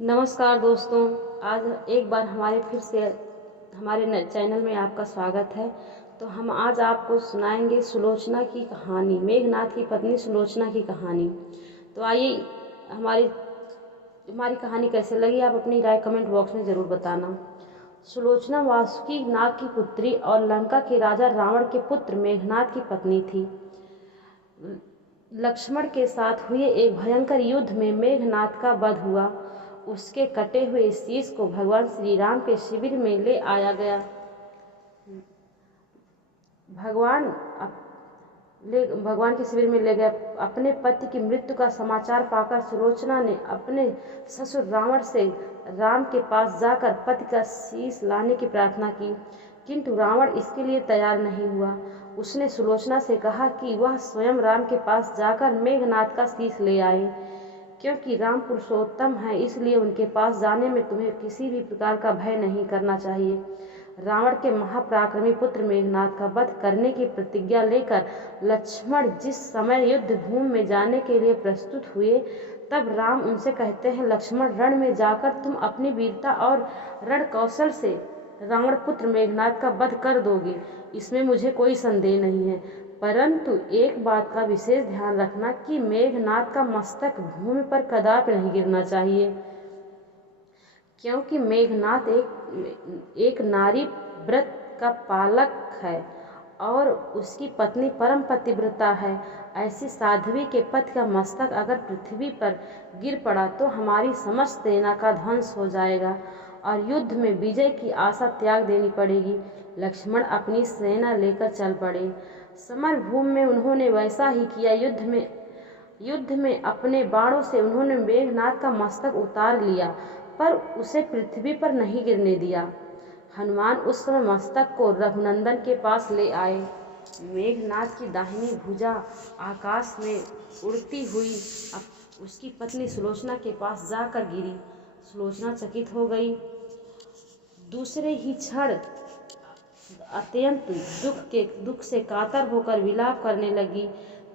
नमस्कार दोस्तों। आज एक बार फिर से हमारे चैनल में आपका स्वागत है। तो हम आज आपको सुनाएंगे सुलोचना की कहानी, मेघनाथ की पत्नी सुलोचना की कहानी। तो आइए, हमारी हमारी कहानी कैसे लगी आप अपनी राय कमेंट बॉक्स में ज़रूर बताना। सुलोचना वासुकी नाग की पुत्री और लंका के राजा रावण के पुत्र मेघनाथ की पत्नी थी। लक्ष्मण के साथ हुए एक भयंकर युद्ध में मेघनाथ का वध हुआ। उसके कटे हुए शीश को भगवान श्री राम के शिविर में ले आया गया। भगवान के शिविर में ले गया। अपने पति की मृत्यु का समाचार पाकर सुलोचना ने अपने ससुर रावण से राम के पास जाकर पति का शीश लाने की प्रार्थना की, किंतु रावण इसके लिए तैयार नहीं हुआ। उसने सुलोचना से कहा कि वह स्वयं राम के पास जाकर मेघनाथ का शीश ले आए, क्योंकि राम पुरुषोत्तम है, इसलिए उनके पास जाने में तुम्हें किसी भी प्रकार का भय नहीं करना चाहिए। रावण के महापराक्रमी पुत्र मेघनाथ का वध करने की प्रतिज्ञा लेकर लक्ष्मण जिस समय युद्ध भूमि में जाने के लिए प्रस्तुत हुए, तब राम उनसे कहते हैं, लक्ष्मण, रण में जाकर तुम अपनी वीरता और रण कौशल से रावण पुत्र मेघनाथ का वध कर दोगे, इसमें मुझे कोई संदेह नहीं है। परंतु एक बात का विशेष ध्यान रखना कि मेघनाथ का मस्तक भूमि पर कदापि नहीं गिरना चाहिए, क्योंकि मेघनाथ एक नारी व्रत का पालक है और उसकी पत्नी परम पतिव्रता है। ऐसी साध्वी के पति का मस्तक अगर पृथ्वी पर गिर पड़ा तो हमारी समस्त सेना का ध्वंस हो जाएगा और युद्ध में विजय की आशा त्याग देनी पड़ेगी। लक्ष्मण अपनी सेना लेकर चल पड़े। समरभूमि में उन्होंने वैसा ही किया। युद्ध में अपने बाणों से उन्होंने मेघनाथ का मस्तक उतार लिया, पर उसे पृथ्वी पर नहीं गिरने दिया। हनुमान उस समय मस्तक को रघुनंदन के पास ले आए। मेघनाथ की दाहिनी भुजा आकाश में उड़ती हुई उसकी पत्नी सुलोचना के पास जाकर गिरी। सुलोचना चकित हो गई। दूसरे ही क्षण अत्यंत दुख से कातर होकर विलाप करने लगी,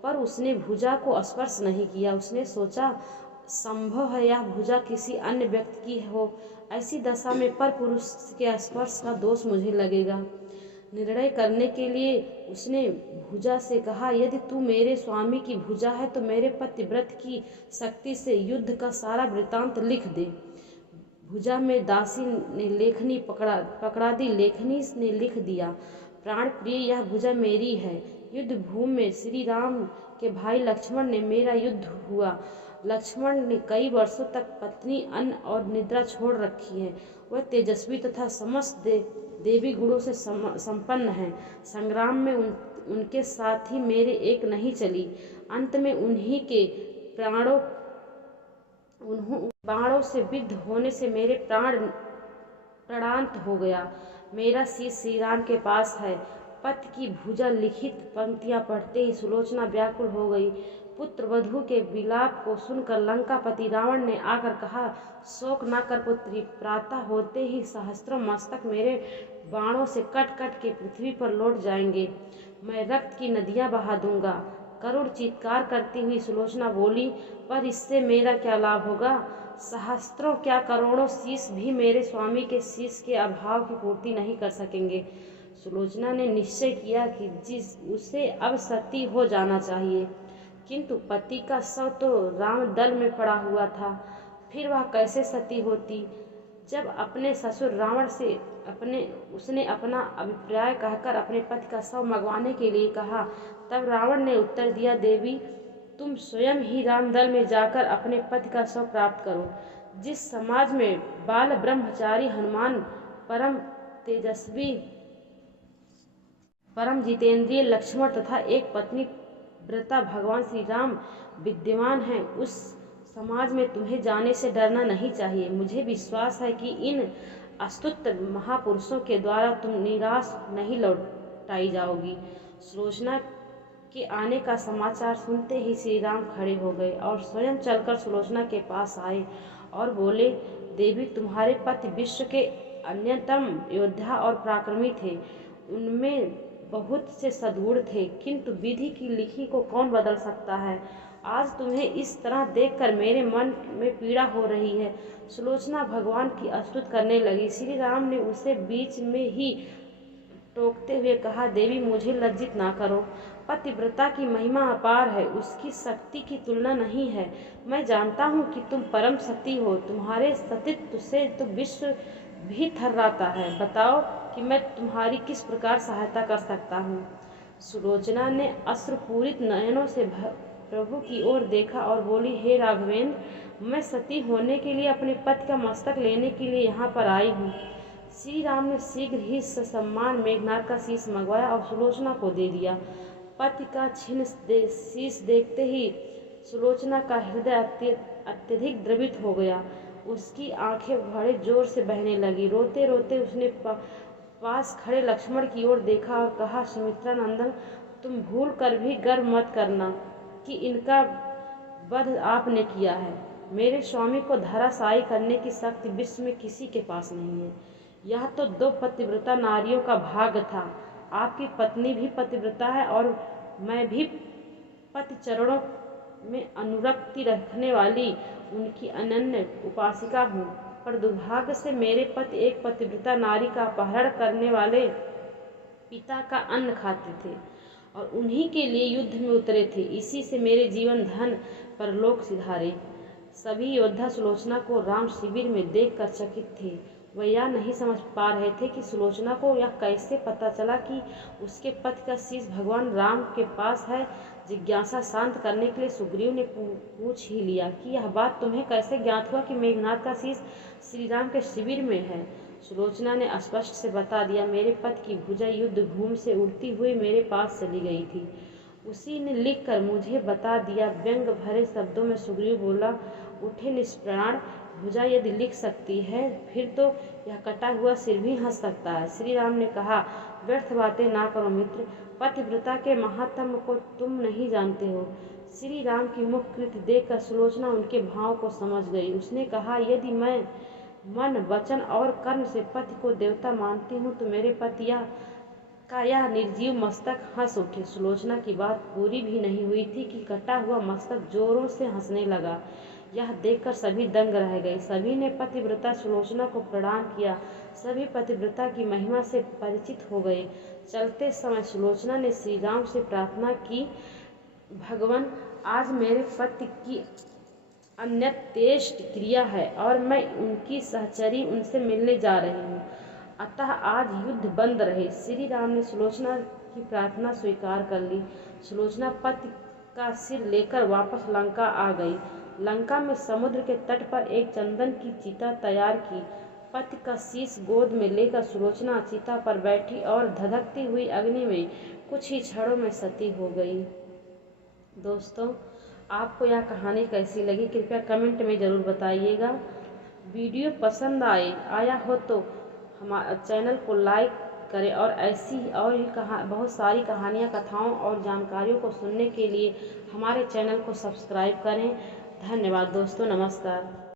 पर उसने भुजा को स्पर्श नहीं किया। उसने सोचा, संभव है यह भुजा किसी अन्य व्यक्ति की हो। ऐसी दशा में पर पुरुष के स्पर्श का दोष मुझे लगेगा। निर्णय करने के लिए उसने भुजा से कहा, यदि तू मेरे स्वामी की भुजा है तो मेरे पतिव्रत की शक्ति से युद्ध का सारा वृतांत लिख दे। भुजा में दासी ने लेखनी पकड़ा दी। लेखनी ने लिख दिया, प्राण प्रिय, यह भुजा मेरी है। युद्ध भूमि में श्री राम के भाई लक्ष्मण ने मेरा युद्ध हुआ। लक्ष्मण ने कई वर्षों तक पत्नी, अन्न और निद्रा छोड़ रखी है। वह तेजस्वी तथा समस्त देवी गुणों से संपन्न है। संग्राम में उनके साथ ही मेरे एक नहीं चली। अंत में उन्हीं के बाणों से विद्ध होने से मेरे प्राणांत हो गया। मेरा शीश श्री राम के पास है। पति की भुजा लिखित पंक्तियां पढ़ते ही सुलोचना व्याकुल हो गई। पुत्र वधू के विलाप को सुनकर लंकापति रावण ने आकर कहा, शोक न कर पुत्री, प्रातः होते ही सहस्त्रों मस्तक मेरे बाणों से कट कट के पृथ्वी पर लौट जाएंगे। मैं रक्त की नदियां बहा दूंगा। करुण चीत्कार करती हुई सुलोचना बोली, पर इससे मेरा क्या लाभ होगा? सहस्त्रों क्या करोड़ों शीश भी मेरे स्वामी के शीश के अभाव की पूर्ति नहीं कर सकेंगे। सुलोचना ने निश्चय किया कि उसे अब सती हो जाना चाहिए, किंतु पति का शव तो रामदल में पड़ा हुआ था, फिर वह कैसे सती होती? जब अपने ससुर रावण से उसने अपना अभिप्राय कहकर अपने पति का शव मंगवाने के लिए कहा, तब रावण ने उत्तर दिया, देवी, तुम स्वयं ही रामदल में जाकर अपने पति का शव प्राप्त करो। जिस समाज में बाल ब्रह्मचारी हनुमान, परम तेजस्वी, परम जितेंद्रिय लक्ष्मण तथा एक पत्नी व्रता भगवान श्री राम विद्यमान हैं, उस समाज में तुम्हें जाने से डरना नहीं चाहिए। मुझे विश्वास है कि इन अस्तुत महापुरुषों के द्वारा तुम निराश नहीं लौटाई जाओगी। सुलोचना के आने का समाचार सुनते ही श्री राम खड़े हो गए और स्वयं चलकर सुलोचना के पास आए और बोले, देवी, तुम्हारे पति विश्व के अन्यतम योद्धा और पराक्रमी थे। उनमें बहुत से सद्गुण थे, किंतु विधि की लिखी को कौन बदल सकता है? आज तुम्हें इस तरह देखकर मेरे मन में पीड़ा हो रही है। सुलोचना भगवान की स्तुति करने लगी। श्री राम ने उसे बीच में ही टोकते हुए कहा, देवी मुझे लज्जित ना करो। पतिव्रता की महिमा अपार है, उसकी शक्ति की तुलना नहीं है। मैं जानता हूँ कि तुम परम सती हो, तुम्हारे सतीत्व से तो विश्व भी थर्राता है। बताओ कि मैं तुम्हारी किस प्रकार सहायता कर सकता हूँ। सुलोचना ने अश्रुपूरित नयनों से प्रभु की ओर देखा और बोली, हे राघवेंद्र, मैं सती होने के लिए अपने पति का मस्तक लेने के लिए यहाँ पर आई हूँ। श्री राम ने शीघ्र ही ससम्मान मेघनाद का शीश मंगवाया और सुलोचना को दे दिया। पति का छिन्न शीश देखते ही सुलोचना का हृदय अत्यधिक द्रवित हो गया। उसकी आंखें बड़े जोर से बहने लगी। रोते रोते उसने पास खड़े लक्ष्मण की ओर देखा और कहा, सुमित्रा नंदन, तुम भूल कर भी गर्व मत करना कि इनका वध आपने किया है। मेरे स्वामी को धराशायी करने की शक्ति विश्व में किसी के पास नहीं है। यह तो 2 पतिव्रता नारियों का भाग्य था। आपकी पत्नी भी पतिव्रता है और मैं भी पति चरणों में अनुरक्ति रखने वाली उनकी अनन्य उपासिका हूँ। पर दुर्भाग्य से मेरे पति एक पतिव्रता नारी का अपहरण करने वाले पिता का अन्न खाते थे और उन्हीं के लिए युद्ध में उतरे थे। इसी से मेरे जीवन धन परलोक सिधारे। सभी योद्धा सुलोचना को राम शिविर में देखकर चकित थे। वह यह नहीं समझ पा रहे थे कि सुलोचना को यह कैसे पता चला कि उसके पति का शीश भगवान राम के पास है। जिज्ञासा शांत करने के लिए सुग्रीव ने पूछ ही लिया कि यह बात तुम्हें कैसे ज्ञात हुआ कि मेघनाद का शीश श्री राम के शिविर में है। सुलोचना ने स्पष्ट से बता दिया, मेरे पति की भुजा युद्ध भूमि से उड़ती हुई मेरे पास चली गई थी। उसी ने लिख कर मुझे बता दिया। व्यंग भरे शब्दों में सुग्रीव बोला, उठे निष्प्राण, भुजा यदि लिख सकती है फिर तो यह कटा हुआ सिर भी हंस सकता है। श्री राम ने कहा, व्यर्थ बातें ना करो मित्र, पतिव्रता के महात्म्य को तुम नहीं जानते हो। श्री राम की मुख कृति देखकर सुलोचना उनके भाव को समझ गई। उसने कहा, यदि मैं मन वचन और कर्म से पति को देवता मानती हूँ तो मेरे पति का यह निर्जीव मस्तक हंस उठे। सुलोचना की बात पूरी भी नहीं हुई थी कि कटा हुआ मस्तक जोरों से हंसने लगा। यह देखकर सभी दंग रह गए। सभी ने पतिव्रता सुलोचना को प्रणाम किया। सभी पतिव्रता की महिमा से परिचित हो गए। चलते समय सुलोचना ने श्री राम से प्रार्थना की, भगवान, आज मेरे पति की अन्त्येष्टि क्रिया है और मैं उनकी सहचरी उनसे मिलने जा रही हूँ, अतः आज युद्ध बंद रहे। श्री राम ने सुलोचना की प्रार्थना स्वीकार कर ली। सुलोचना पति का सिर लेकर वापस लंका आ गई। लंका में समुद्र के तट पर एक चंदन की चिता तैयार की। पति का शीश गोद में लेकर सुलोचना चिता पर बैठी और धधकती हुई अग्नि में कुछ ही क्षणों में सती हो गई। दोस्तों, आपको यह कहानी कैसी लगी कृपया कमेंट में ज़रूर बताइएगा। वीडियो पसंद आया हो तो हमारे चैनल को लाइक करें और ऐसी और भी बहुत सारी कहानियाँ, कथाओं और जानकारियों को सुनने के लिए हमारे चैनल को सब्सक्राइब करें। धन्यवाद दोस्तों, नमस्कार।